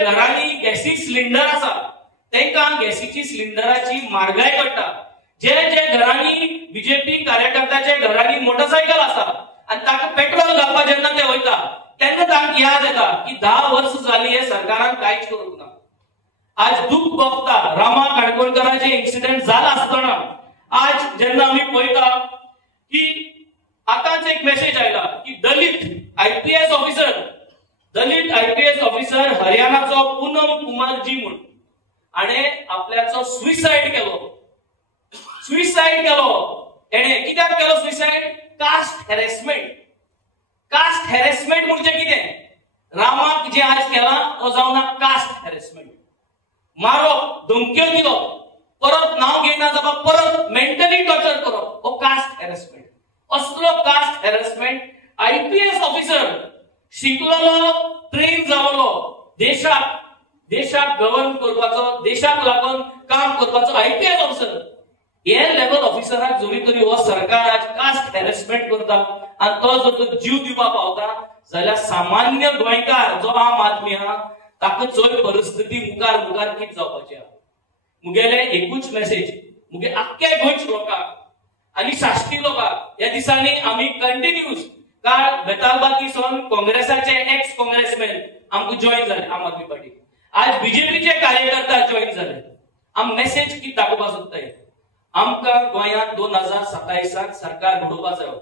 घरांनी गॅसी सिलिंडर आसा तांकां गॅसीची सिलिंडराची म्हारगाय पडटा। जे घरांनी बीजेपी कार्यकर्त्याचे घरांनी मोटरसायकल आसा आनी ताका पेट्रोल घालपाक जेन्ना ते वयता तेन्ना तांकां याद येता की 10 वर्ष जाली हे सरकारान कांयच करूंक ना। आज दुःख भोगता रामा काणकोणकराचे इन्सिडेंट जाला आसतना आज जेन्ना आमी पळयता की आतांच एक मेसेज आयला की दलित आयपीएस ऑफिसर हरियाणाचो पूनम कुमारजी म्हणून हाणे आपल्याचो सुसायड केलो। एणे कित्याक केलो सुसायड? कास्ट हॅरेसमेंट म्हणजे कितें? रामाक जे आज केला तो जावना कास्ट हॅरेसमेंट। मारप, धमक्यो दिवप, परत नाव घेना जावपा परत मेंटली टॉर्चर करप हो कास्ट हॅरेसमेंट। असलो कास्ट हॅरेसमेंट आयपीएस ऑफिसर शिकलेलो ट्रेन जावलो देशाक गव्हर्न करपाचो देशाक लागून काम करपाचो आयपीएस ऑफिसर हे लेवल ऑफिसराक जोरी तरी हो सरकार आज कास्ट हॅरेसमेंट करता आणि तो जर तो जीव दिवपाक पावता जाल्यार सामान्य गोंयकार जो आम आदमी आहा ताका चड परिस्थिती मुखार कित जावपाची आहा। मुगेले एकूच मेसेज मुगे आख्ख्या गोंयच्या लोकांक आनी शाश्टी लोकांक ह्या दिसांनी आमी कंटिन्यूस काल बेतालबातीसून काँग्रेसाचे एक्स काँग्रेसमॅन आमकां जॉईन जाले आम आदमी पार्टी। आज बीजेपीचे कार्यकर्ता जॉईन जाले। आम मेसेज कित दाखोवपाक सोदताय आमकां गोंयांत 2027 सरकार घडोवपाक जायो।